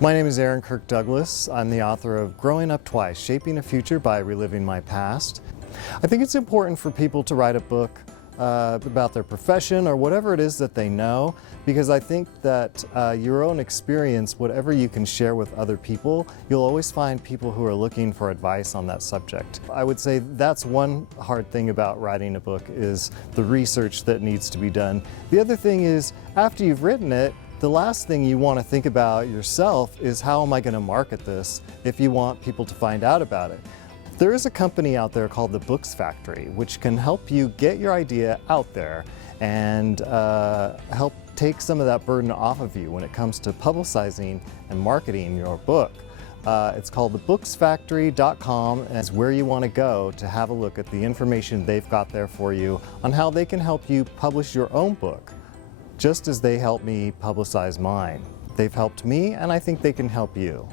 My name is Aaron Kirk Douglas. I'm the author of Growing Up Twice, Shaping a Future by Reliving My Past. I think it's important for people to write a book about their profession or whatever it is that they know, because I think that your own experience, whatever you can share with other people, you'll always find people who are looking for advice on that subject. I would say that's one hard thing about writing a book, is the research that needs to be done. The other thing is, after you've written it, the last thing you want to think about yourself is, how am I going to market this if you want people to find out about it? There is a company out there called the Books Factory, which can help you get your idea out there and help take some of that burden off of you when it comes to publicizing and marketing your book. It's called thebooksfactory.com, and it's where you want to go to have a look at the information they've got there for you on how they can help you publish your own book, just as they helped me publicize mine. They've helped me, and I think they can help you.